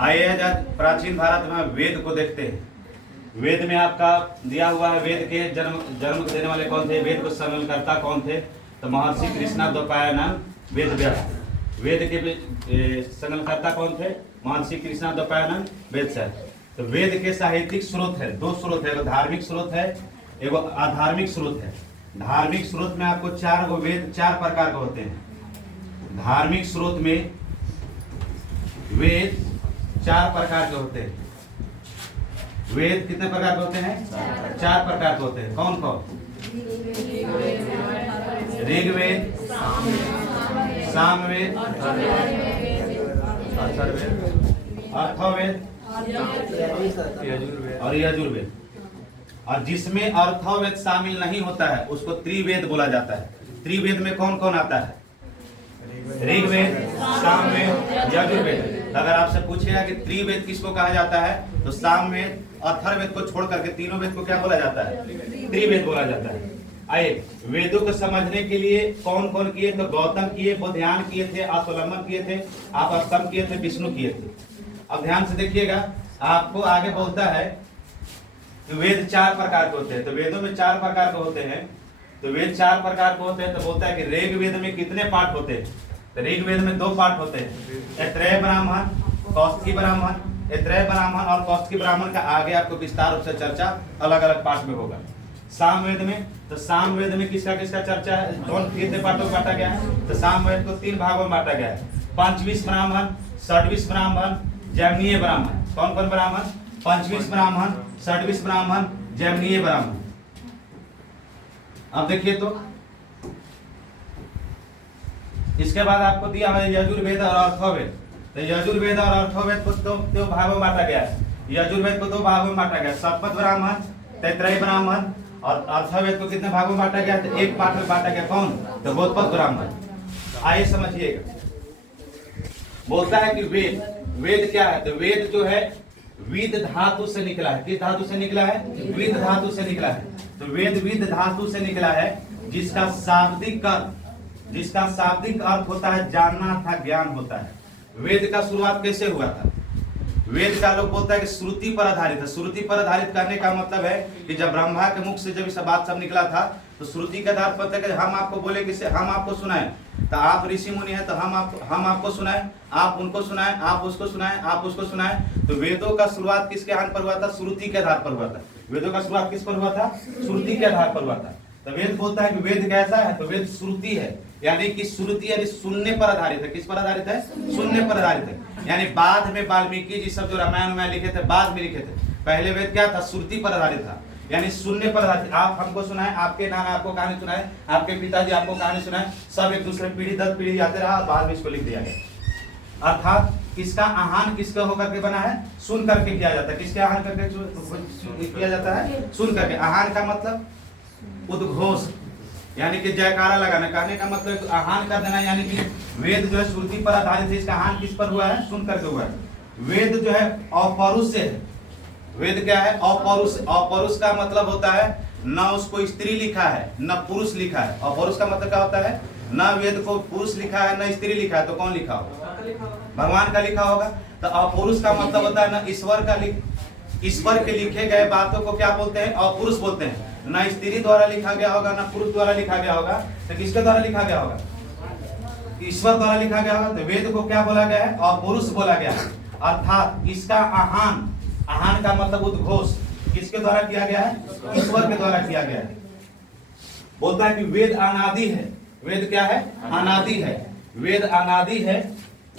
आइए आज प्राचीन भारत में वेद को देखते हैं। वेद में आपका दिया हुआ है, वेद के जन्म देने वाले कौन थे, वेद को संकलनकर्ता कौन थे, तो महर्षि कृष्णा द्वैपायन वेद व्यास। वेद के संकलनकर्ता कौन थे, महर्षि कृष्णा द्वैपायन वेद से। तो वेद के साहित्यिक स्रोत है, दो स्रोत है, एगो धार्मिक स्रोत है, एगो अधार्मिक स्रोत है। धार्मिक स्रोत में आपको चार गो वेद चार प्रकार के होते हैं। धार्मिक स्रोत में वेद चार प्रकार के होते हैं। वेद कितने प्रकार के होते हैं, चार प्रकार के होते हैं। कौन कौन, ऋग्वेद, सामवेद, अथर्ववेद और यजुर्वेद। और जिसमें अर्थवेद शामिल नहीं होता है उसको त्रिवेद बोला जाता है। त्रिवेद में कौन कौन आता है, ऋग्वेद, सामवेद, यजुर्वेद। अगर आपसे पूछेगा कि त्रिवेद किसको कहा जाता है, तो सामवेद, अथर्ववेद को छोड़ करके तीनों वेद को क्या बोला जाता है, त्रिवेद बोला जाता है। आइए वेदों को समझने के लिए कौन कौन किए, तो गौतम किए, बुद्धान किए थे, आसुलम्बन किए थे, आप स्तंभ किए थे, विष्णु किए थे। अब ध्यान से देखिएगा, आपको आगे बोलता है तो वेद चार प्रकार के होते हैं। तो वेदों में चार प्रकार के होते हैं। तो वेद चार प्रकार के होते हैं। तो बोलता है कि ऋग्वेद में कितने पाठ होते हैं, तो ऋग्वेद में दो पाठ होते हैं, ऐत्रेय ब्राह्मण, कौस्तुकी ब्राह्मण। ऐत्रेय ब्राह्मण और कौस्तुकी ब्राह्मण का आगे आपको विस्तार रूप से चर्चा अलग अलग पाठ में होगा। सामवेद में, तो सामवेद में किसका किसका चर्चा है, कौन कितने पाठों में बांटा गया है, तो सामवेद को तीन भागों में बांटा गया है, पंचविश ब्राह्मण, षड्विश ब्राह्मण, जैमिनीय ब्राह्मण। कौन कौन ब्राह्मण, पंचविश ब्राह्मण, षड्विश ब्राह्मण, जैमिनीय ब्राह्मण। अब देखिए तो इसके बाद आपको दिया है यजुर्वेद और अर्थवेद। तो यजुर्वेद और अर्थवेद को दो भागों में बांटा गया है। यजुर्वेद को दो भागों में बांटा गया, शतपथ ब्राह्मण, तैत्तिरीय ब्राह्मण। और अर्थवेद को कितने भागों में बांटा गया, तो एक पाठ में बांटा गया, कौन, तो बोधपथ ब्राह्मण। आइए समझिएगा, बोलता है कि वेद, वेद क्या है, तो वेद जो है विद धातु से निकला है। किस धातु से निकला है, विद धातु से निकला है। तो वेद विद धातु से निकला है, जिसका शाब्दिक अर्थ होता है जानना था, ज्ञान होता है। वेद का शुरुआत कैसे हुआ था, वेद का लोग बोलता है कि श्रुति पर आधारित है। श्रुति पर आधारित करने का मतलब है कि जब ब्रह्मा के मुख से जब इस बात सब निकला था, तो श्रुति के आधार पर हम आपको बोले कि हम आपको सुनाएं, तो आप ऋषि मुनि हैं तो हम आपको सुनाएं, आप उनको सुनाएं, आप उसको सुनाएं, आप उसको सुनाएं। तो वेदों का शुरुआत किसके आधार पर हुआ था, श्रुति के आधार पर हुआ था। वेदों का शुरुआत किस पर हुआ था, श्रुति के आधार पर हुआ था। तो वेद बोलता है कि वेद कैसा है, तो वेद श्रुति है, यानी कि श्रुति यानी सुनने पर आधारित है। किस पर आधारित है, सुनने पर आधारित है। यानी बाद में वाल्मीकि जी सब जो रामायण लिखे थे, बाद में लिखे थे। पहले वेद क्या था, श्रुति पर आधारित था, यानी सुनने पर आधारित। आप हमको सुनाए, आपके नाना आपको कहानी सुनाए, आपके पिताजी आपको कहानी सुनाए, सब एक दूसरे पीढ़ी दर पीढ़ी आते रहा, बाद में इसको लिख दिया गया। अर्थात इसका आहान किसका होकर के बना है, सुन करके किया जाता है। किसके आहान करके किया जाता है, सुन करके। आहान का मतलब उद्घोष, यानी कि जयकारा लगाना। कहने का मतलब आहान कर देना, यानी कि वेद जो है श्रुति पर आधारित है, इसका आहान किस पर हुआ है, सुन करके हुआ है। वेद जो है अपरुष है। वेद क्या है, अपरुष। अपरुष का मतलब होता है न उसको स्त्री लिखा है न पुरुष लिखा है। अपरुष का मतलब क्या होता है, न वेद को पुरुष लिखा है न स्त्री लिखा है, तो कौन लिखा होगा, भगवान का लिखा होगा। तो अपरुष का मतलब होता है न ईश्वर का ईश्वर के लिखे गए बातों को क्या बोलते हैं, अपरुष बोलते हैं। न स्त्री द्वारा लिखा गया होगा न पुरुष द्वारा लिखा गया होगा, तो किसके द्वारा लिखा गया होगा, ईश्वर द्वारा लिखा गया होगा। तो वेद को क्या बोला गया है, अपरुष बोला गया है। अर्थात इसका आहान, आहान का मतलब उद्घोष किसके द्वारा किया गया है, ईश्वर के द्वारा किया गया है। बोलता है कि वेद अनादि है। वेद क्या है, अनादि है। वेद अनादि है,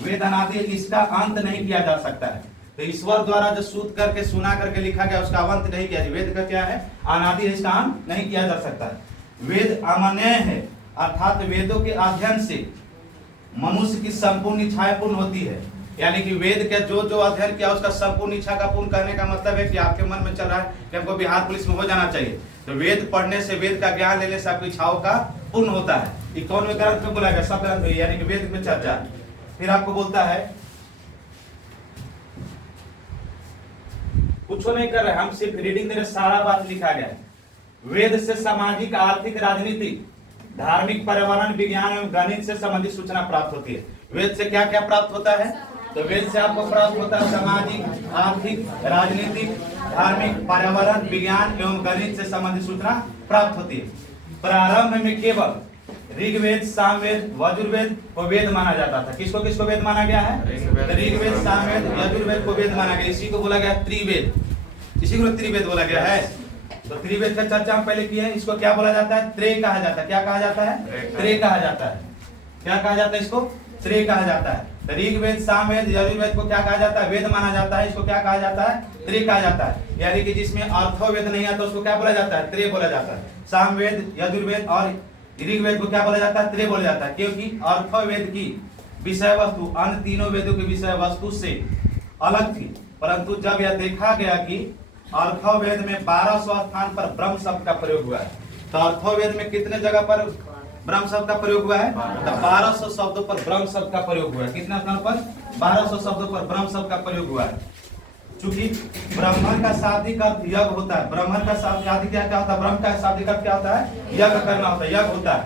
वेद अनादि है, इसका अंत नहीं किया जा सकता है। तो ईश्वर द्वारा जो सूत करके सुना करके लिखा गया उसका अंत नहीं किया। वेद का क्या है, अनादि है, इसका अंत नहीं किया जा सकता है। वेद अमन्य है, अर्थात वेदों के अध्ययन से मनुष्य की संपूर्ण इच्छाएं पूर्ण होती है। यानी कि वेद का जो जो अध्ययन किया उसका संपूर्ण इच्छा का पूर्ण करने का मतलब है कि आपके मन में चल रहा है कि हमको बिहार पुलिस में हो जाना चाहिए, तो वेद पढ़ने से, वेद का ज्ञान लेने से आपकी इच्छाओं का पूर्ण होता है। ये कौन में ग्रंथ में बोला गया, सब ग्रंथ में, यानी कि वेद में चर्चा। फिर आपको बोलता है कुछ नहीं कर रहे, हम सिर्फ रीडिंग दे रहे, सारा बात लिखा गया है। वेद से सामाजिक, आर्थिक, राजनीतिक धार्मिक, पर्यावरण, विज्ञान एवं गणित से संबंधित सूचना प्राप्त होती है। वेद से क्या क्या प्राप्त होता है? तो वेद से आपको प्राप्त होता है सामाजिक, आर्थिक, राजनीतिक, धार्मिक, पर्यावरण, विज्ञान एवं गणित से संबंधित सूचना प्राप्त होती है। प्रारंभ में केवल ऋग्वेद, सामवेद, यजुर्वेद को वेद माना जाता था। किसको किसको वेद माना गया है? ऋग्वेद, सामवेद, यजुर्वेद को वेद माना गया। इसी को बोला गया त्रिवेद, इसी को त्रिवेद बोला गया है। तो त्रिवेद का चर्चा हम पहले किए हैं। इसको क्या बोला जाता है? त्रय कहा जाता है। क्या कहा जाता है? त्रय कहा जाता है। क्या कहा जाता है? इसको त्रय कहा जाता है। तो ऋग्वेद, सामवेद, यजुर्वेद को क्या कहा जाता है? वेद माना जाता है। इसको क्या कहा जाता है? त्रय कहा जाता है। यानी कि जिसमें अर्थवेद नहीं आता उसको क्या बोला जाता है? त्रय बोला जाता है। सामवेद, यजुर्वेद और ऋग्वेद को क्या बोला जाता है? त्रय बोला जाता है, क्योंकि अर्थवेद की विषय वस्तु अन्य तीनों वेदों की विषय वस्तु से अलग थी। परंतु जब यह देखा गया कि अर्थवेद में 1200 स्थान पर ब्रह्म शब्द का प्रयोग हुआ है, तो अर्थवेद में कितने जगह पर ब्रह्म शब्द का प्रयोग हुआ है? तो 1200 शब्दों पर ब्रह्म शब्द का प्रयोग हुआ है। कितने स्थान पर? 1200 शब्दों पर ब्रह्म शब्द का प्रयोग हुआ है। चूंकि ब्राह्मण का शाब्दिक अर्थ यज्ञ होता है। ब्राह्मण का शाब्दिक क्या होता है? ब्रह्म का शाब्दिक अर्थ क्या होता है? यज्ञ करना होता है, यज्ञ होता है।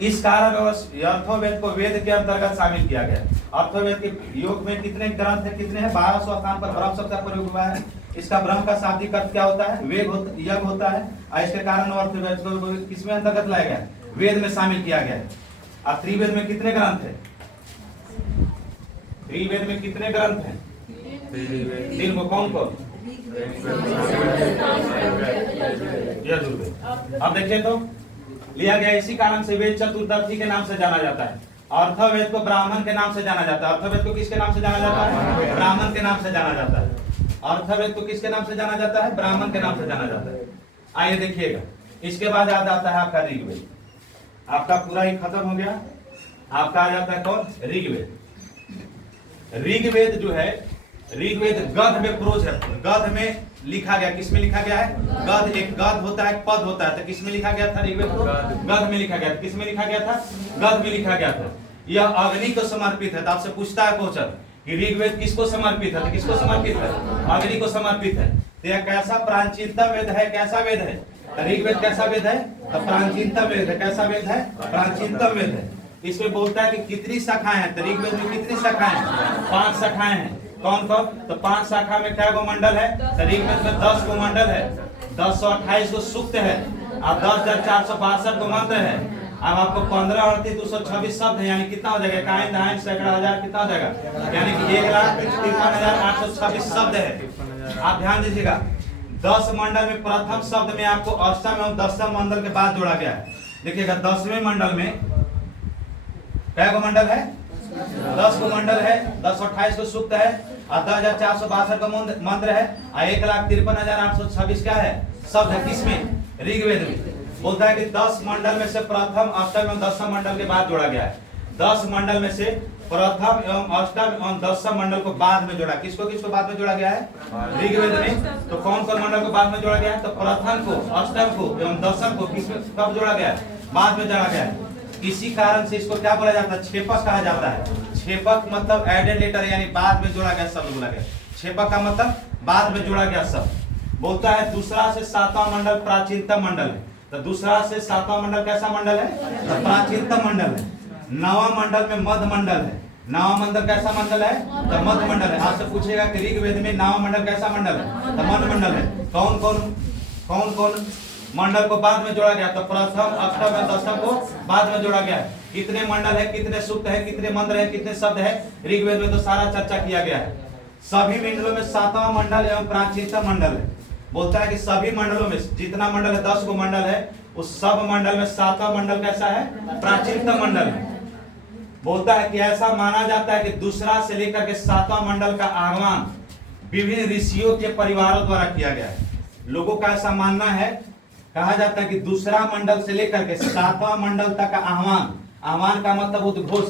इस कारण अर्थवेद को वेद के अंतर्गत शामिल किया गया। अर्थवेद के योग में कितने ग्रंथ है? कितने हैं? 1200 स्थान पर ब्रह्म शब्द का प्रयोग हुआ है। इसका ब्रह्म का शाब्दिक अर्थ क्या होता है? यज्ञ होता है। और इसके कारण अर्थवेद को किसमें अंतर्गत लाया गया? वेद में शामिल किया गया। अब त्रिवेद में कितने ग्रंथ है? त्रिवेद में कितने ग्रंथ हैं? तीन को कौन कौन? अब देखिए तो लिया गया। इसी कारण से वेद चतुर्दशी के नाम से जाना जाता है। अर्थवेद को ब्राह्मण के नाम से जाना जाता है। अर्थवेद को किसके नाम से जाना जाता है? ब्राह्मण के नाम से जाना जाता है। अर्थवेद को किसके नाम से जाना जाता है? ब्राह्मण के नाम से जाना जाता है। आइए देखिएगा, इसके बाद याद आता है आपका ऋग्वेद। आपका पूरा ही खत्म हो गया। आपका आ जाता है कौन? ऋग्वेद। ऋग्वेद जो है, ऋग्वेद गद्य में प्रोज है। गद्य में लिखा गया। किसमें लिखा गया है? गद्य। एक गद्य होता है, पद होता है। तो किसमें लिखा गया था ऋग्वेद को? गद्य में लिखा गया था। किसमें लिखा गया था? गद्य में लिखा गया था। यह अग्नि को समर्पित है। तो आपसे पूछता है क्वेश्चन कि ऋग्वेद किसको समर्पित है? तो किसको समर्पित है? अग्नि को समर्पित है। तो यह कैसा प्राचीनतम वेद है? कैसा वेद है? ऋग्वेद कैसा वेद है? तो प्राचीनतम वेद है। कैसा वेद है? प्राचीनतम वेद है। इसमें बोलता है कि कितनी शाखाएं हैं? तो ऋग्वेद में कितनी शाखाएं हैं? 5 शाखाएं हैं। कौन कौन? तो 5 शाखा में क्या गो मंडल है? तो ऋग्वेद में 10 गो मंडल है, 1028 गो सूक्त है और 10,462 गो मंत्र है। अब आपको 15 38 226 शब्द है। यानी कितना हो जाएगा? काइन दाइन सैकड़ा हजार कितना हो जाएगा? यानी कि 1,53,826 शब्द है। आप ध्यान दीजिएगा, 10 मंडल में प्रथम शब्द में आपको अष्टम एवं दशम मंडल के बाद जोड़ा गया है। देखिएगा 10वें मंडल में क्या गो मंडल है? 10 को मंडल है, 1028 को सूक्त है और 10,462 का मंत्र है और 1,53,826 क्या है? शब्द है। किसमें? ऋग्वेद में। बोलता है कि 10 मंडल में से प्रथम, अष्टम एवं दशम मंडल के बाद जोड़ा गया है। 10 मंडल में से प्रथम एवं अष्टम एवं दशम मंडल को बाद में जोड़ा। किसको किसको बाद में जोड़ा गया है? ऋग्वेद में। तो कौन कौन मंडल को बाद में जोड़ा गया है? तो प्रथम को, अष्टम को एवं दशम को किसमें कब जोड़ा गया है? बाद में जोड़ा गया है। इसी कारण से इसको क्या बोला जाता है? छेपक कहा जाता है। छेपक मतलब एडेड लेटर, यानी बाद में जोड़ा गया शब्द बोला गया। छेपक का मतलब बाद में जोड़ा गया शब्द। बोलता है दूसरा से 7वां मंडल प्राचीनतम मंडल है। तो दूसरा से 7वां मंडल कैसा मंडल है? तो प्राचीनतम मंडल है। 9वां मंडल में मध्य मंडल है। 9वां मंडल कैसा मंडल है? तो मध्य मंडल है। आपसे पूछेगा कि ऋग्वेद में 9वां मंडल कैसा मंडल है? तो मध्य मंडल है। कौन कौन मंडल को बाद में जोड़ा गया? तो प्रथम, अष्टम और दशम को बाद में जोड़ा गया है। कितने मंडल है, कितने सूक्त है, कितने मंत्र है, कितने शब्द है? ऋग्वेद में तो सारा चर्चा किया गया है। सभी मंडलों में 7वां मंडल एवं प्राचीनतम मंडल है। बोलता है कि सभी मंडलों में जितना मंडल है, 10 को मंडल है, उस सब मंडल में 7वां मंडल कैसा है? प्राचीनतम मंडल है। बोलता है कि ऐसा माना जाता है कि दूसरा से लेकर के 7वां मंडल का आह्वान विभिन्न ऋषियों के परिवारों द्वारा किया गया है। लोगों का ऐसा मानना है, कहा जाता है कि दूसरा मंडल से लेकर के 7वां मंडल तक का आह्वान का मतलब उद्घोष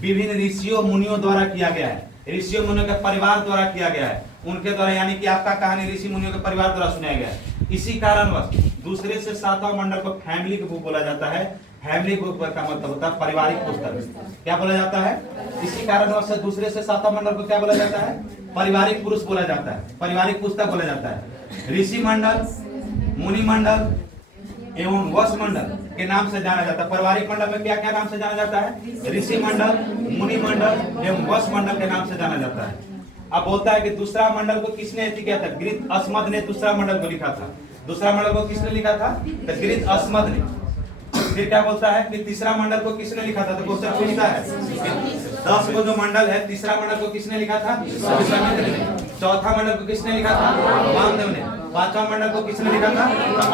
विभिन्न ऋषियों मुनियों द्वारा किया गया है। ऋषियों मुनियों के परिवार द्वारा किया गया है। उनके द्वारा, यानी कि आपका कहानी ऋषि मुनियों के परिवार द्वारा सुनाया गया है। इसी कारणवश दूसरे से 7वां मंडल को फैमिली बुक बोला जाता है। फैमिली बुक का मतलब होता है पारिवारिक पुस्तक। क्या बोला जाता है? इसी कारणवश दूसरे से 7वां मंडल को क्या बोला जाता है? पारिवारिक पुरुष बोला जाता है, पारिवारिक पुस्तक बोला जाता है। ऋषि मंडल, मुनि मंडल, एवं वश मंडल के नाम से जाना जाता है। पारिवारिक मंडल में क्या क्या नाम से जाना जाता है? ऋषि मंडल, मुनि मंडल एवं वश मंडल के नाम से जाना जाता है। अब बोलता है कि दूसरा मंडल को किसने किया था? गृत अस्मद ने दूसरा मंडल को लिखा था। दूसरा मंडल को किसने लिखा था? तो गृत अस्मद ने। फिर क्या बोलता है कि तीसरा मंडल को किसने लिखा था? तो क्वेश्चन पूछता है 10 को जो मंडल है, तीसरा मंडल को किसने लिखा था? विश्वामित्र ने। चौथा मंडल को किसने लिखा था? वामदेव ने। पांचवा मंडल को किसने लिखा था?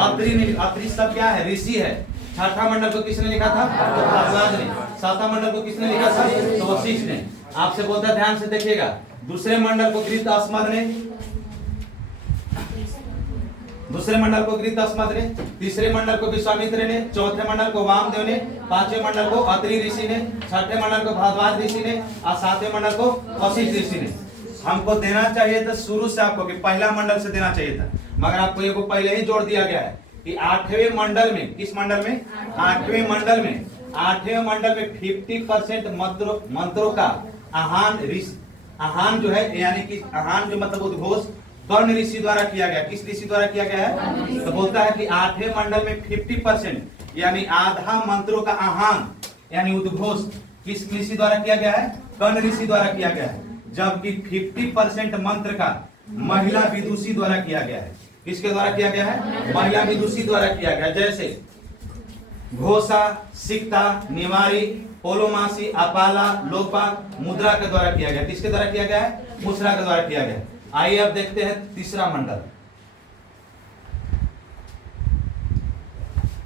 अत्रि ने। अत्रि सब क्या है? ऋषि है। छठा मंडल को किसने लिखा था? तो भारद्वाज ने। सातवां मंडल को किसने लिखा था? तो वशिष्ठ ने। आपसे बोलता है, ध्यान से देखिएगा, दूसरे मंडल को गृत अस्मद ने, दूसरे मंडल को गृत अस्मद ने, तीसरे मंडल को विश्वामित्र ने, चौथे मंडल को वामदेव ने, पांचवें मंडल को अत्रि ऋषि ने, छठे मंडल को भारद्वाज ऋषि ने और सातवें मंडल को वशिष्ठ ऋषि ने। हमको देना चाहिए था शुरू से आपको कि पहला मंडल से देना चाहिए था, मगर आपको ये पहले ही जोड़ दिया गया है कि 8वें मंडल में, किस मंडल में? 8वें मंडल में, 8वें मंडल में 50% मंत्रों का आहान जो है, यानी कि आहान जो मतलब उद्घोष कर्ण ऋषि द्वारा किया गया। किस ऋषि द्वारा किया गया है? तो बोलता है कि 8वें मंडल में 50% यानी आधा मंत्रों का आहान यानी उद्घोष किस ऋषि द्वारा किया गया है? कर्ण ऋषि द्वारा किया गया है। जबकि 50% मंत्र का महिला विदुषी द्वारा किया गया है। किसके द्वारा किया गया है? महिला विदुषी द्वारा किया गया। जैसे घोषा, सिक्ता, निवारी, पोलोमासी, अपाला, लोपा, मुद्रा के द्वारा किया गया। किसके द्वारा किया गया है? मुद्रा के द्वारा किया गया। आइए अब देखते हैं तीसरा मंडल।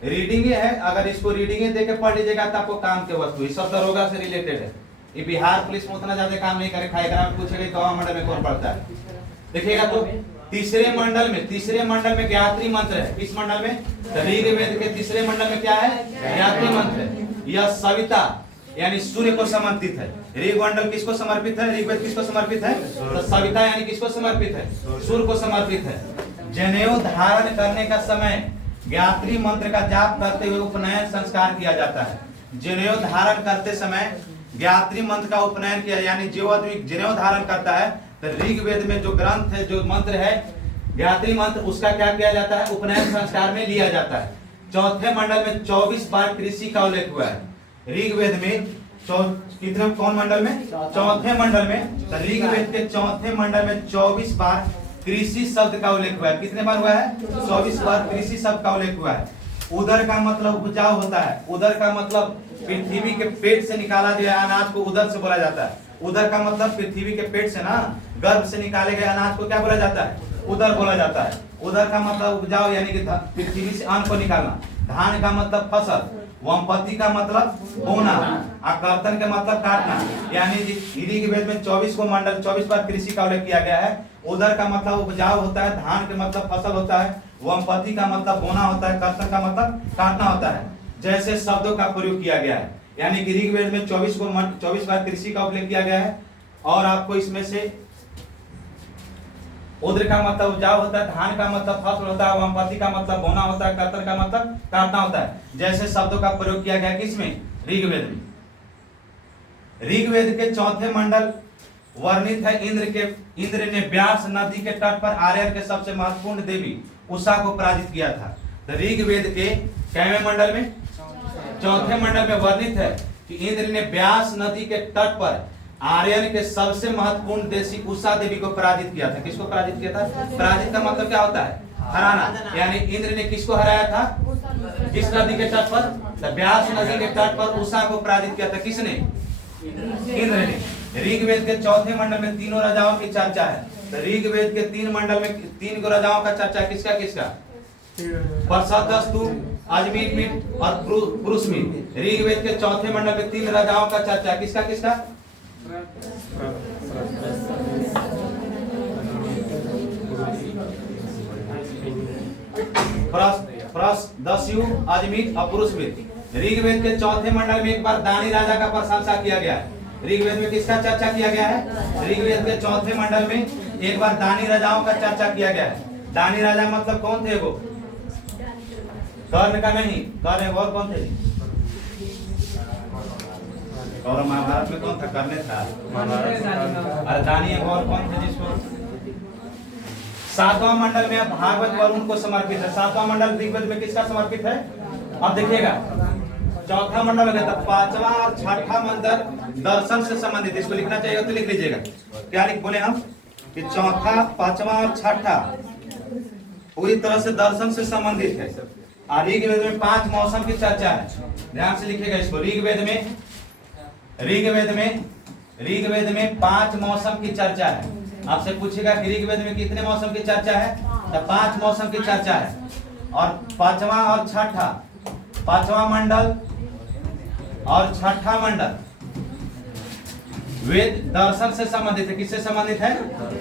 रीडिंग है, अगर इसको रीडिंग देके पढ़ लीजिएगा तो आपको काम के वस्तु, ये सब दरोगा से रिलेटेड है। ये बिहार पुलिस में उतना ज्यादा काम नहीं करे, खाएगा पूछेगा कौन मंडल में कौन पढ़ता है। देखिएगा तो तीसरे मंडल में गायत्री मंत्र है। किस मंडल में? ऋग्वेद के तीसरे मंडल में क्या है? गायत्री मंत्र है। यह सविता यानी सूर्य को समर्पित है। ऋग मंडल किसको समर्पित है? ऋग्वेद किसको समर्पित है? तो सविता यानी किसको समर्पित है? सूर्य को समर्पित है। जनेऊ धारण करने का समय गायत्री मंत्र का जाप करते हुए उपनयन संस्कार किया जाता है। जनेऊ धारण करते समय गायत्री मंत्र का उपनयन किया, यानी जो आदमी जनेऊ धारण करता है तो ऋग्वेद में जो ग्रंथ है, जो मंत्र है गायत्री मंत्र, उसका क्या किया जाता है? उपनयन संस्कार में लिया जाता है। चौथे मंडल में 24 बार कृषि का उल्लेख हुआ है। ऋग्वेद में कितने, कौन मंडल में? चौथे मंडल में। तो ऋग्वेद के चौथे मंडल में 24 बार कृषि शब्द का उल्लेख हुआ है। कितने बार हुआ है? 24 बार कृषि शब्द का उल्लेख हुआ है। उदर का मतलब उपजाऊ होता है। उदर का मतलब पृथ्वी के पेट से निकाला गया अनाज को उदर से बोला जाता है। उदर का मतलब पृथ्वी के पेट से ना, गर्भ से निकाले गए अनाज को क्या बोला जाता है? उदर बोला जाता है। उदर का मतलब उपजाऊ यानी कि पृथ्वी से अन्न को निकालना। धान का मतलब फसल। वंपति का मतलब बोना। आकर्तन का मतलब काटना। यानी ऋग्वेद में 24 बार कृषि का उल्लेख किया गया है। उदर का मतलब उपजाऊ होता है, धान का मतलब फसल होता है, वंपति का मतलब बोना होता है, कर्तन का मतलब काटना होता है। जैसे शब्दों का प्रयोग किया गया है, यानी कि ऋग्वेद में 24 बार कृषि का उल्लेख किया गया है। और आपको इसमें से उद्र का मतलब उपजाऊ होता है, धान का मतलब फसल होता है, वंपति का मतलब बोना होता है, कर्तन का मतलब काटना होता है। जैसे शब्दों का प्रयोग किया गया किसमें? ऋग्वेद में। ऋग्वेद के चौथे मंडल वर्णित है इंद्र ने व्यास नदी के तट पर आर्यन के सबसे महत्वपूर्ण देवी उषा को पराजित किया था। तो ऋग्वेद के कैवें मंडल में? चौथे मंडल में वर्णित है कि इंद्र ने व्यास नदी के तट पर आर्यन के सबसे महत्वपूर्ण देवी उषा देवी को पराजित किया था। किसको पराजित किया था? पराजित का मतलब क्या होता है? हराना। यानी इंद्र ने किसको हराया था? किस नदी के तट पर? तो व्यास नदी के तट पर उषा को पराजित किया था। किसने? इंद्र ने। ऋग्वेद के चौथे मंडल में तीनों राजाओं की चर्चा है। तो ऋग्वेद के 3 मंडल में 3 को राजाओं का चर्चा किसका किसका? परसदस्तु, अजमीत और पुरुषमित। ऋग्वेद के चौथे मंडल में 3 राजाओं का चर्चा किसका किसका? दस्यु, अजमीत और पुरुषमित। ऋग्वेद के चौथे मंडल में एक बार दानी राजा का प्रशंसा किया गया है। ऋग्वेद में किसका चर्चा किया गया है? ऋग्वेद के चौथे मंडल में एक बार दानी राजाओं का चर्चा किया गया है। दानी राजा मतलब कौन थे? वो कर्ण का नहीं, कर्ण और कौन थे? और महाभारत में कौन था? कर्ण था। अरे दानी और कौन थे जिसको सातवां मंडल में भागवत वरुण को समर्पित है। सातवां मंडल ऋग्वेद में किसका समर्पित है? अब देखिएगा चौथा मंडल में पांचवा और छठा मंडल दर्शन से संबंधित, इसको लिखना चाहिए तो लिख लीजिएगा। क्या लिख बोले हम कि चौथा, पांचवा और छठा पूरी तरह से दर्शन से संबंधित है। और ऋग्वेद में 5 मौसम की चर्चा है, ध्यान से लिखिएगा इसको। ऋग्वेद में 5 मौसम की चर्चा है। आपसे पूछेगा कि ऋग्वेद में कितने मौसम की चर्चा है, तो 5 मौसम की चर्चा है। और पांचवा और छठा, पांचवा मंडल और छठा मंडल वेद दर्शन से संबंधित है। किससे संबंधित है?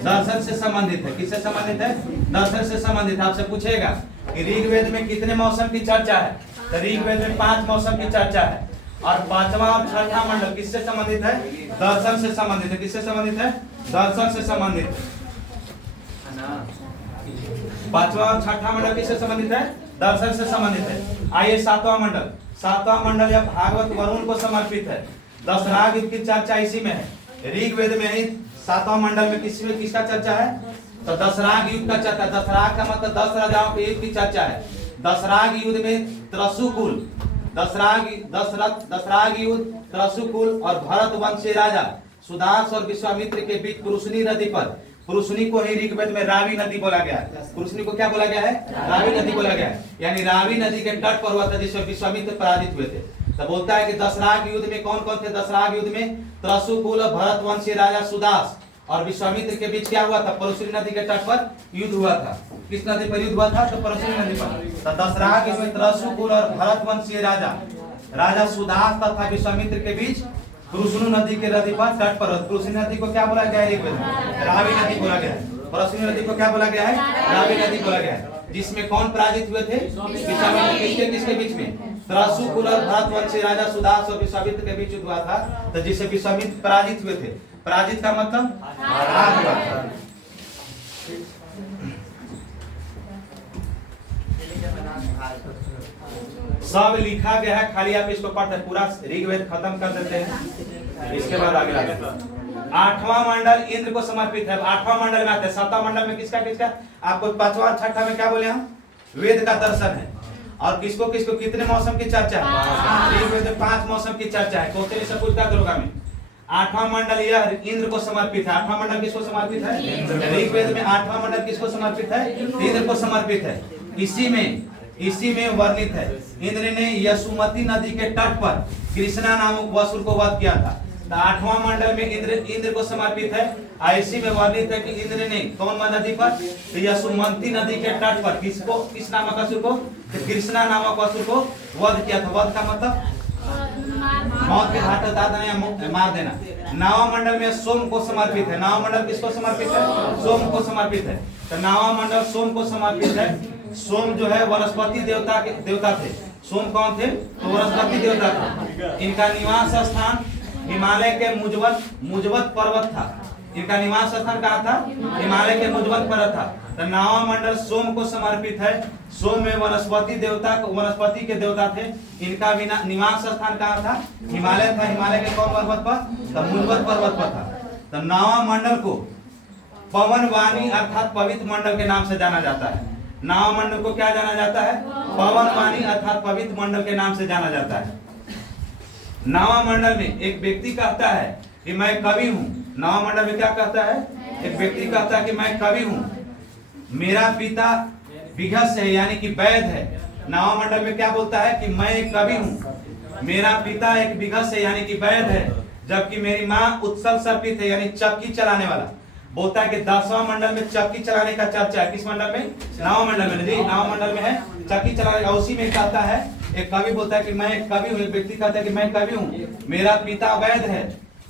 दर्शन से संबंधित है। किससे संबंधित है? दर्शन से संबंधित। आपसे पूछेगा कि ऋग्वेद में कितने मौसम की चर्चा है, तो ऋग्वेद में 5 मौसम की चर्चा है। और पांचवा और छठा मंडल किससे संबंधित है? दर्शन से संबंधित है। किससे संबंधित है? दर्शन से संबंधित। पांचवा और छठा मंडल किससे संबंधित है? दर्शन से संबंधित है। आइए सातवां मंडल। सातवां मंडल या भागवत वरुण को समर्पित है। दशराग युग की चर्चा इसी में है। ऋग्वेद में ही सातवां मंडल में किसका चर्चा है? तो दशराग युग का चर्चा। दशराग का मतलब 10 राजाओं के युग की चर्चा है। दशराग युद्ध में त्रसुकुल, दशराग युद्ध त्रसुकुल और भरत वंशी राजा सुदास और विश्वामित्र के बीच पुरुषनी नदी पर, पुरुषनी को ही ऋग्वेद में रावी नदी बोला गया है। पुरुषनी को क्या बोला गया है? रावी नदी बोला गया है। यानी रावी नदी के तट पर हुआ था जिसमें विश्वामित्र पराजित हुए थे। तो बोलता है कि दशराग युद्ध में कौन कौन थे? दशराग युद्ध में त्रसुकुल और भरत वंशी राजा सुदास और विश्वामित्र के बीच क्या हुआ था? पुरुषनी नदी के तट पर युद्ध हुआ था। किस नदी पर युद्ध हुआ था? तो पुरुषनी नदी पर। तो दशराग युद्ध में त्रसुकुल और भरत वंशी राजा सुदास तथा विश्वामित्र के बीच पुरुषनी नदी के नदी पर तट पर। पुरुषनी नदी को क्या बोला गया है? रावी नदी बोला गया है। पुरुषनी नदी को क्या बोला गया है? रावी नदी बोला गया है। जिसमें कौन पराजित हुए थे? विश्वामित्र। किसके बीच में? त्रसुकुल और भरत वंशी राजा सुदास और विश्वामित्र के बीच युद्ध हुआ था, तो जिससे विश्वामित्र पराजित हुए थे। पराजित का मतलब हार हुआ था। सब लिखा गया है, खाली आप इसको पढ़ते पूरा ऋग्वेद खत्म कर देते हैं। इसके बाद आगे आठवां मंडल इंद्र को समर्पित है। आठवां मंडल में आते हैं। सातवां मंडल में किसका किसका? आपको पांचवा और छठा में क्या बोले हम? वेद का दर्शन है। और किसको किसको कितने मौसम की चर्चा है? ऋग्वेद में 5 मौसम की चर्चा है। क्वेश्चन से पूछता है दरोगा में। आठवां मंडल यह इंद्र को समर्पित है। आठवां मंडल किसको समर्पित है? ऋग्वेद में 8वां मंडल किसको समर्पित है? इंद्र को समर्पित है। इसी में वर्णित है इंद्र ने यशुमती नदी के तट पर कृष्णा नामक वसुर को वध किया था। तो 8वां मंडल में इंद्र को समर्पित है। इसी में वर्णित है कि इंद्र ने कौन नदी पर? तो यशुमती नदी के तट पर किस नामक असुर को? कृष्णा नामक असुर को वध किया था। वध का मतलब मौत के घाट उतार देना या मार देना। 9वां मंडल में सोम को समर्पित है। 9वां मंडल किसको समर्पित है? सोम को समर्पित है। तो 9वां मंडल सोम को समर्पित है। सोम जो है वनस्पति देवता थे। सोम कौन थे? तो वनस्पति देवता था। इनका निवास स्थान हिमालय के मुजवत पर्वत था। इनका निवास स्थान कहाँ था? हिमालय के मुजवत पर्वत था। तो 9वां मंडल सोम को समर्पित है। सोम में वनस्पति के देवता थे। इनका निवास स्थान कहाँ था? हिमालय था। हिमालय के कौन पर्वत पर? तो मुजवत पर्वत पर था। तो 9वां मंडल को पवन वाणी अर्थात पवित्र मंडल के नाम से जाना जाता है। 9वां मंडल को क्या जाना जाता है? पवन वाणी अर्थात पवित्र मंडल के नाम से जाना जाता है। 9वां मंडल में एक व्यक्ति कहता है कि मैं कवि हूँ। 9वां मंडल में क्या कहता है? एक व्यक्ति कहता है कि मैं कवि हूँ, मेरा पिता विघस है यानी कि वैद है। 9वां मंडल में क्या बोलता है कि मैं एक कवि हूँ, मेरा पिता एक विघस है यानी कि वैद है, जबकि मेरी माँ उत्सल सर्पित है यानी चक्की चलाने वाला। बोलता है कि 10वां मंडल में चक्की चलाने का चर्चा है। किस मंडल में? 9वां मंडल में। जी 9वां मंडल में है चक्की चलाने का। उसी में कहता है एक कवि बोलता है कि मैं एक कवि हूँ। एक व्यक्ति कहता है कि मैं कवि हूँ, मेरा पिता वैद है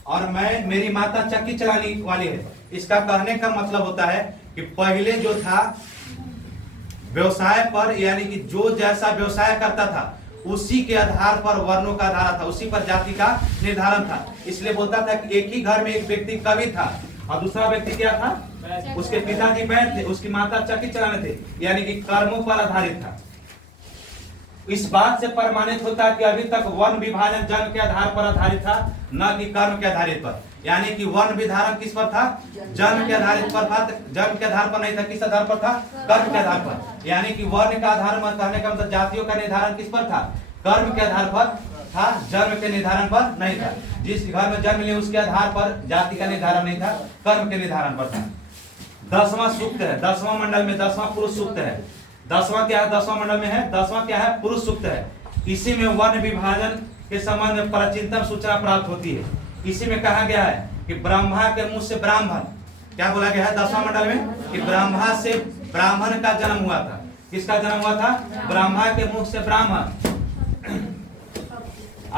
और मेरी माता चक्की चलाने वाली है। इसका कहने का मतलब होता है कि पहले जो था व्यवसाय पर, यानी कि जो जैसा व्यवसाय करता था उसी के आधार पर वर्णों का आधार था, उसी पर जाति का निर्धारण था। इसलिए बोलता था कि एक ही घर में एक व्यक्ति कवि था और दूसरा व्यक्ति क्या था? उसके पिताजी वैद थे, उसकी माता चक्की चलाने थे, यानी कि कर्मों पर आधारित था। इस बात से प्रमाणित होता है कि अभी तक वन विभाजन जन्म के आधार पर आधारित था, न कि कर्म के आधारित पर। यानी कि वन विधारण किस पर था? जन्म के आधारित पर था, जन्म के आधार पर नहीं था। किस आधार पर था? कर्म के आधार पर। यानी कि वर्ण का आधार कहने का मतलब जातियों का निर्धारण किस पर था? कर्म के आधार पर था, जन्म के निर्धारण पर नहीं था। जिस घर में जन्म लिया उसके आधार पर जाति का निर्धारण नहीं था, कर्म के निर्धारण पर था। 10वां सूक्त है, 10वां मंडल में 10वां पुरुष सूक्त है। 10वां क्या है? 10वां मंडल में है 10वां क्या है? पुरुष सूक्त है। इसी में वन विभाजन के संबंध में प्राचीनतम सूचना प्राप्त होती है। इसी में कहा गया है कि ब्रह्मा के मुंह से ब्राह्मण, क्या बोला गया है 10वां मंडल में? कि ब्रह्मा से ब्राह्मण का जन्म हुआ था। किसका जन्म हुआ था? ब्रह्मा के मुंह से ब्राह्मण।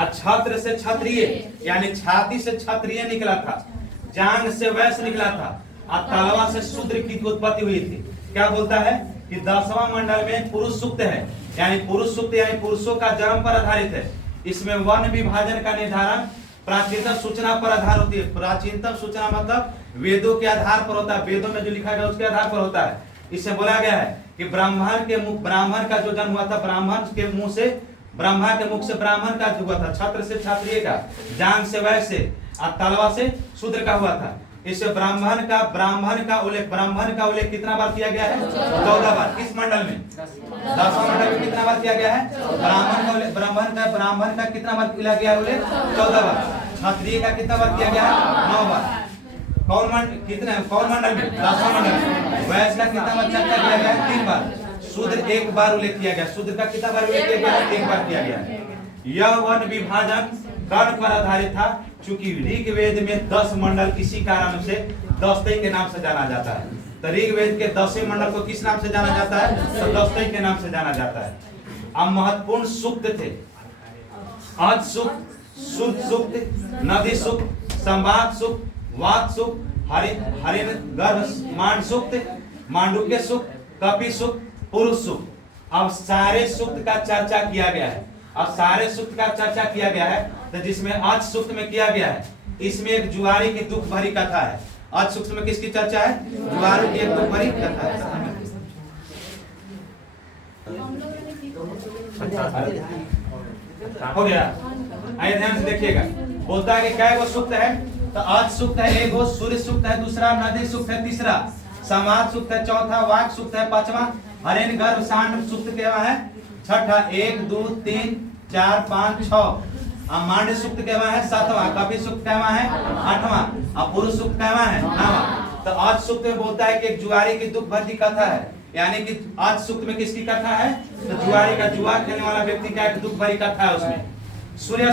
छत्र से क्षत्रिय, यानी छाती से क्षत्रिय निकला था, जांग से वैश्य निकला था, और तलवा से शूद्र की उत्पत्ति हुई थी। क्या बोलता है कि 10वां मंडल में पुरुष सूक्त है, यानी पुरुष सूक्त यानी पुरुषों का जन्म पर आधारित है। इसमें वन विभाजन का निर्धारण प्राचीनतम सूचना पर आधार होती है। प्राचीनतम सूचना मतलब वेदों के आधार पर होता है, वेदों में जो लिखा गया उसके आधार पर होता है। इससे बोला गया है कि ब्राह्मण का जो जन्म हुआ था, ब्रह्मा के मुख से ब्राह्मण का हुआ था, छत्र से क्षत्रिय का, जांग से वैश्य और तलवा से शूद्र का हुआ था। इससे ब्राह्मण का उल्लेख कितना बार किया गया है? 14 बार। किस मंडल में? 10वां मंडल में कितना बार किया गया है? ब्राह्मण का कितना बार किया गया है उल्लेख? 14 बार। क्षत्रिय का कितना बार किया गया है? 9 बार। कौन मंडल में? 10वां मंडल में। वैश्य का कितना बार चर्चा किया गया है? 3 बार। शूद्र 1 बार उल्लेख किया गया। शूद्र का कितना बार उल्लेख किया गया है? 1 बार किया गया है। यह वन विभाजन कर्ण पर आधारित था, चूंकि ऋग्वेद में 10 मंडल इसी कारण से दस्तई के नाम से जाना जाता है। तो ऋग्वेद के 10वें मंडल को किस नाम से जाना जाता है? तो दस्तई के नाम से जाना जाता है। अब महत्वपूर्ण सूक्त थे। अज सूक्त, शुद्ध सूक्त, नदी सूक्त, संवाद सूक्त, वाद सूक्त, हरिण गर्भ मांड सूक्त, मांडुक्य सूक्त, कपि सूक्त, पुरुष सूक्त। अब सारे सूक्त का चर्चा किया गया है। अब सारे सूक्त का चर्चा किया गया है, तो जिसमें आज सूक्त में किया गया है, इसमें एक जुआरी की दुख भरी कथा है। आज सूक्त में किसकी चर्चा है? जुआरी की एक दुख भरी कथा है। हो गया? आइए ध्यान से देखिएगा। बोलता है कि क्या वो सूक्त है? तो आज सूक्त है, एक सूर्य सूक्त है, दूसरा नदी सूक्त है, तीसरा समाज सूक्त है, चौथा वाक सूक्त है, पांचवा हरिण गर्भ सांड सूक्त क्या है? छठा 1 2 3 4 5 6। मांड सूक्त क्या है? 7वां। कपि सूक्त क्या है? 8वां। और पुरुष सूक्त क्या है? 9वां। तो आज सूक्त में बोलता है कि एक जुआरी की दुख भरी कथा है। यानी कि आज सूक्त में किसकी कथा है? तो जुआरी का, जुआ खेलने वाला व्यक्ति का एक दुख भरी कथा है उसमें। सूर्य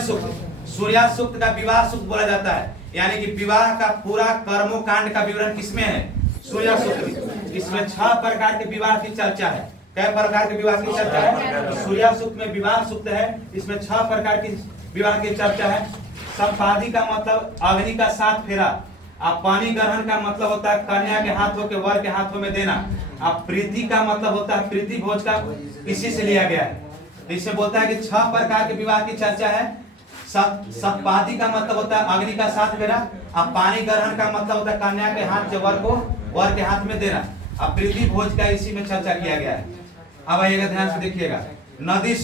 सूक्त का विवाह सूक्त बोला जाता है। यानी कि विवाह का पूरा कर्मों कांड का विवरण किसमें है? सूर्य सूक्त में। इसमें 6 प्रकार के विवाह की चर्चा है। कई प्रकार के विवाह की चर्चा है? सूर्य सूक्त में विवाह सूक्त है, इसमें 6 प्रकार की विवाह की चर्चा है। संपादी का मतलब अग्नि का 7 फेरा। अब पानी ग्रहण का मतलब होता है कन्या के हाथों के वर के हाथों में देना। अब प्रीति का मतलब होता है प्रीति भोज का, इसी से लिया गया है। इससे बोलता है कि 6 प्रकार के विवाह की चर्चा है। संपादी का मतलब होता है अग्नि का 7 फेरा। अब पानी ग्रहण का मतलब होता है कन्या के हाथ से वर के हाथ में देना। अब प्रीति भोज का इसी में चर्चा किया गया है। अब आइएगा ध्यान से देखिएगा। नदी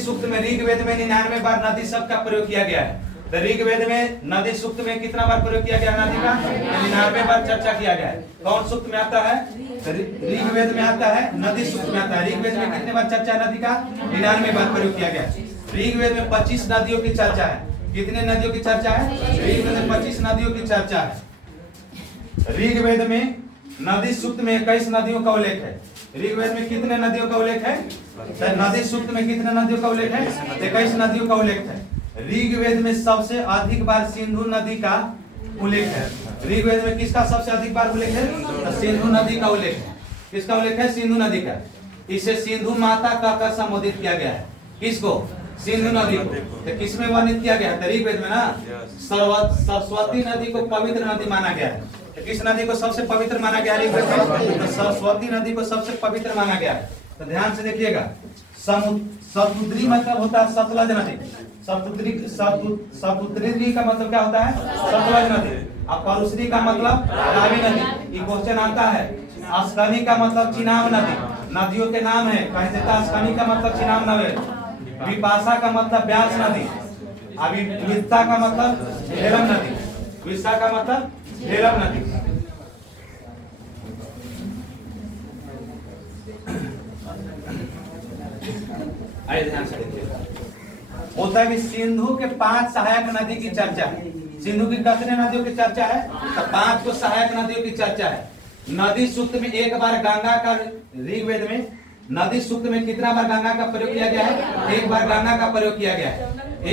सूक्त में ऋग्वेद में 99 बार नदी शब्द का प्रयोग किया गया है। तो ऋग्वेद में नदी सूक्त में कितना बार प्रयोग किया गया नदी का? 99 बार चर्चा किया गया है। कौन सूक्त में आता है? ऋग्वेद में आता है, नदी सूक्त में आता है। ऋग्वेद में कितने बार चर्चा है नदी का? 99 बार प्रयोग किया गया है। ऋग्वेद में 25 नदियों की चर्चा है। कितने नदियों की चर्चा है? ऋग्वेद में 25 नदियों की चर्चा है। ऋग्वेद में नदी सूक्त में 21 नदियों का उल्लेख है। ऋग्वेद में कितने नदियों का उल्लेख है? नदी सूक्त में कितने नदियों का उल्लेख है? 21 नदियों का उल्लेख है। ऋग्वेद में सबसे अधिक बार सिंधु नदी का उल्लेख है। ऋग्वेद में किसका सबसे अधिक बार उल्लेख है? सिंधु नदी का उल्लेख है। किसका उल्लेख है? सिंधु नदी का। इसे सिंधु माता कहकर संबोधित किया गया है। किसको? सिंधु नदी को। तो किसमें वर्णित किया गया है? ऋग्वेद में ना। सरस्वती नदी को पवित्र नदी माना गया है। किस नदी को सबसे पवित्र माना गया है? सरस्वती नदी को सबसे पवित्र माना गया है। तो ध्यान से देखिएगा। सतुद्री मतलब होता है सतलज नदी। सतुद्री का मतलब क्या होता है? सतलज नदी। और परुश्री का मतलब रावी नदी। ये क्वेश्चन आता है अस्कनी का मतलब चिनाब नदी, नदियों के नाम है। कहीं देता अस्कनी का मतलब चिनाब नदी, विपाशा का मतलब व्यास नदी, अभी विस्ता का मतलब झेलम नदी, विस्ता का मतलब झेलम नदी। आइए ध्यान से देखिए, होता है कि सिंधु के 5 सहायक नदी की चर्चा है। सिंधु की कितने नदियों की चर्चा है? तो 5 को सहायक नदियों की चर्चा है। नदी सूक्त में एक बार गंगा का, ऋग्वेद में नदी सूक्त में कितना बार गंगा का प्रयोग किया गया है? एक बार गंगा का प्रयोग किया गया है।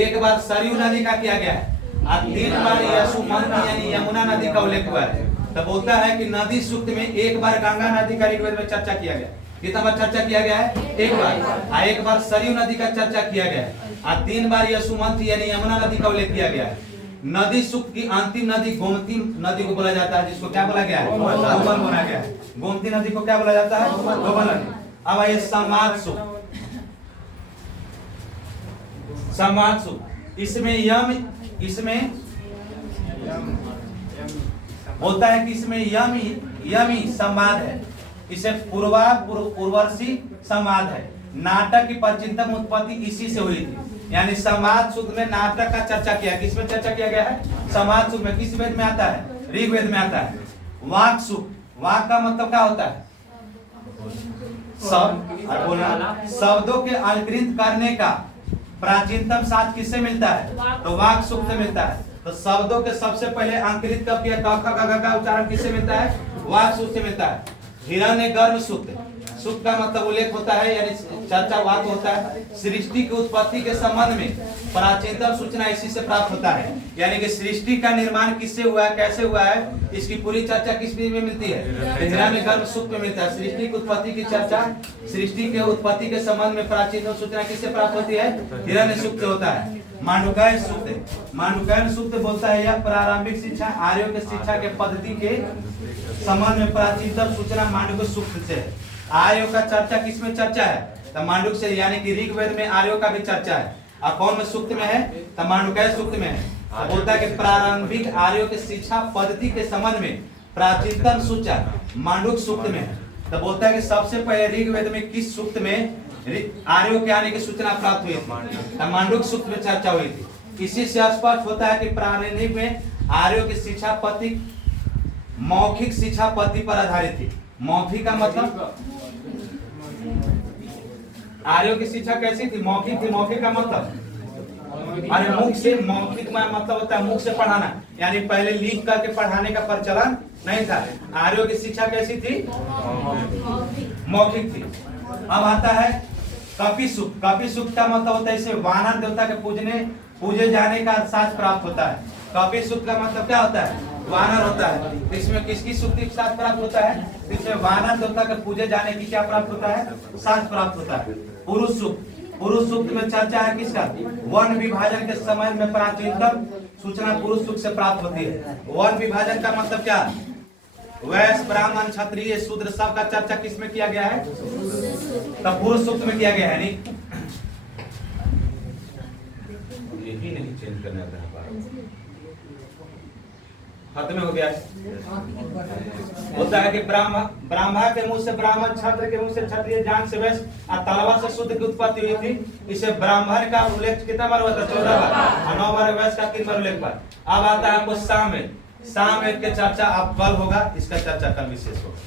एक बार सरयू नदी का किया गया है और 3 बार यशुमती यानी यमुना नदी का उल्लेख हुआ है। तब होता है कि नदी सूक्त में एक बार गंगा नदी का ऋग्वेद में चर्चा किया गया। कितना बार चर्चा किया गया है? एक बार। एक बार सरयू नदी का चर्चा किया गया है और 3 बार यशुमती यानी यमुना नदी का उल्लेख किया गया है। नदी सूक्त की अंतिम नदी गोमती नदी को बोला जाता है, जिसको क्या बोला गया है? गोमल बोला गया है। गोमती नदी को क्या बोला जाता है? गोमल नदी। अब ये समाज सूक्त, समाज सूक्त, इसमें यम, इसमें होता है कि इसमें यमी संवाद है, इसे पूर्वर्षी संवाद है। नाटक की प्राचीनतम उत्पत्ति इसी से हुई थी। यानी समाज सूत्र में नाटक का चर्चा किया। किसमें चर्चा किया गया है? समाज सूत्र में। किस वेद में आता है? ऋग्वेद में आता है। वाक सूक्त, वाक का मतलब क्या होता है? शब्दों के अलंकृत करने का प्राचीनतम साक्ष्य किससे मिलता है? तो वाक सूक्त से मिलता है। तो शब्दों के सबसे पहले अंकुरित कब किया? क ख ग घ का उच्चारण किससे मिलता है? वाक सूक्त से मिलता है। हिरण्य गर्भ सूक्त, सूक्त का मतलब उल्लेख होता है यानी चर्चा वाक होता है। सृष्टि की उत्पत्ति के संबंध में प्राचीनतम सूचना इसी से प्राप्त होता है। यानी कि सृष्टि का निर्माण किससे हुआ है, कैसे हुआ है, इसकी पूरी चर्चा किस में मिलती है? हिरण्य गर्भ सूक्त में मिलता है। सृष्टि की उत्पत्ति की चर्चा, सृष्टि के उत्पत्ति के संबंध में प्राचीनतम सूचना किससे प्राप्त होती है? हिरण्य सूक्त से होता है। मांडुक्य सूक्त, मांडुक्य सूक्त बोलता है यह प्रारंभिक शिक्षा आर्यों के शिक्षा के पद्धति के संबंध में प्राचीनतम सूचना मांडुक्य सूक्त से है। आर्यों का चर्चा किसमें चर्चा है? तो मांडुक्य से, यानी कि ऋग्वेद में आर्यों का भी चर्चा है। और कौन में सूक्त में है? तो मांडुक्य सूक्त में है। बोलता है कि प्रारंभिक आर्यों के शिक्षा पद्धति के संबंध में प्राचीनतम सूचना मांडुक्य सूक्त में है। तो बोलता है कि सबसे पहले ऋग्वेद में किस सूक्त में आर्यों के आने की सूचना प्राप्त हुई थी? तो मांडुक्य सूक्त में चर्चा हुई थी। इसी से स्पष्ट होता है कि प्रारंभिक में आर्यों की शिक्षा पद्धति मौखिक शिक्षा पद्धति पर आधारित थी। मौखिक का मतलब, आर्यों की शिक्षा कैसी थी? मौखिक थी। मौखिक का मतलब, अरे मुख से, मौखिक में मतलब होता है मुख से पढ़ाना, यानी पहले लिख करके पढ़ाने का प्रचलन नहीं था। आर्यों की शिक्षा कैसी थी? मौखिक थी। अब आता है कपि सूक्त। कपि सूक्त का मतलब होता है इसे वानर देवता के पूजे जाने का साथ प्राप्त होता है। कपि सूक्त का मतलब क्या होता है? वानर होता है। इसमें किसकी सूक्ति के साथ प्राप्त होता है? इसमें वानर देवता के पूजे जाने की क्या प्राप्त होता है? साथ प्राप्त होता है। पुरुष सूक्त, पुरुष सूक्त में चर्चा है किसका? वन विभाजन के समय में प्राचीनतम सूचना पुरुष सूक्त से प्राप्त होती है। वन विभाजन का मतलब क्या? वैश्य, ब्राह्मण, क्षत्रिय, शूद्र सब का चर्चा किसमें किया गया है? तब पुरुष सूक्त में किया गया है। नहीं यही नहीं चेंज करना था, खत्म हो गया। होता है कि ब्राह्मण के मुंह से ब्राह्मण, क्षत्रिय के मुंह से क्षत्रिय, जान से वैश्य और तलवा से शुद्ध की उत्पत्ति हुई थी। इसे ब्राह्मण का उल्लेख कितना बार हुआ था? 14 बार। और 9 बार वैश्य का 3 बार उल्लेख हुआ। अब आता है आपको सामवेद। सामवेद के चर्चा अब कल होगा, इसका चर्चा कल विशेष होगा।